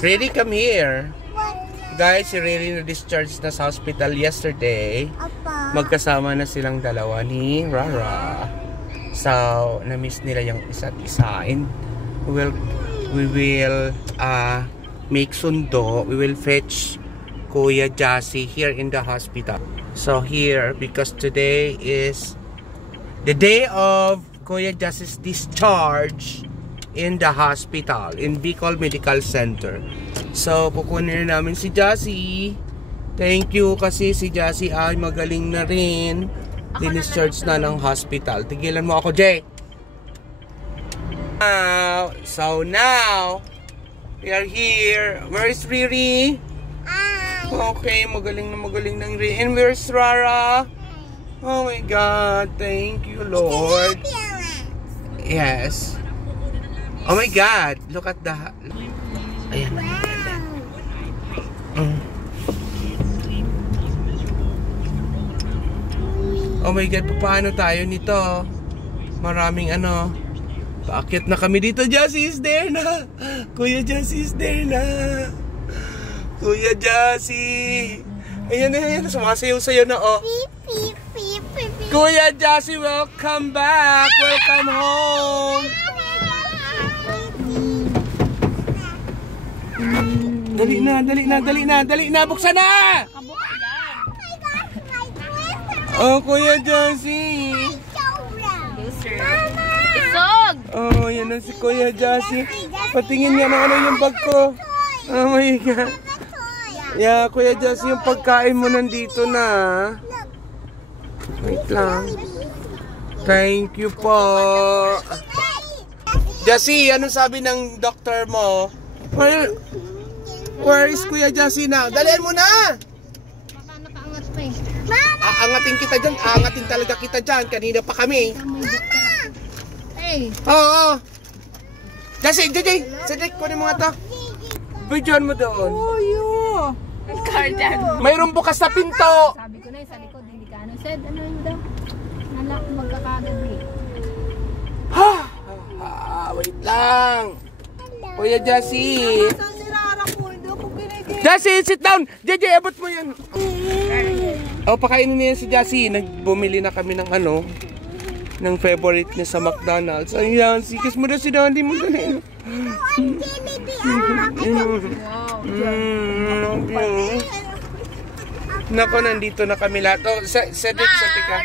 Really, come here. Guys, si Riri na-discharge na sa hospital yesterday. Magkasama na silang dalawa ni Rara. So, na-miss nila yung isa't isa. And we will make sundo. We will fetch Kuya Jassy here in the hospital. So here, because today is the day of Kuya Jassy's discharge in the hospital, in Bicol Medical Center. So, kukunin na namin si Jassy. Thank you kasi si Jassy ay magaling na rin. Discharge na ng hospital. Tigilan mo ako, Jay. So now, we are here. Where is Riri? Okay, magaling ng Riri. And where's Rara? Oh my God, thank you, Lord. Yes. Oh my God, look at the... Ayan. Oh my God, paano tayo nito? Maraming ano. Paakyat na kami dito. Jassy is there na. Kuya Jassy is there na. Kuya Jassy. Ayan, ayan. Sumasayaw-sayaw na, oh. Kuya Jassy, welcome back. Welcome home. Dali na. Buksan na. Oh, Kuya Jassy. Isog! Oh, yan na si Kuya Jassy. Patingin niya na ano yung bag ko. Oh my God. Yeah, Kuya Jassy, yung pagkain mo nandito na. Wait lang. Thank you po. Jassy, ano sabi ng doktor mo? Where is Kuya Jassy na? Dalihan mo na! Nakaangat pa eh. Aangatin kita dyan. Aangatin talaga kita dyan. Kanina pa kami. Hey! Oo. Jassy, JJ! Cedric, kunin mo nga to. Videoan mo doon. Mayroong bukas na pinto. Sabi ko na sa likod, hindi ka ano. Said, ano yun daw? Nalak magkakagabi. Wait lang. Kuya Jassy. Jassy, sit down. JJ, abot mo yan. Oh, pakainin niya si Jassy. Nagbumili na kami ng ano, ng favorite niya sa McDonald's. Ayan, sikas mo na si Daddy mo dali. Nako, nandito na kami lahat. Oh, Cedric, ka.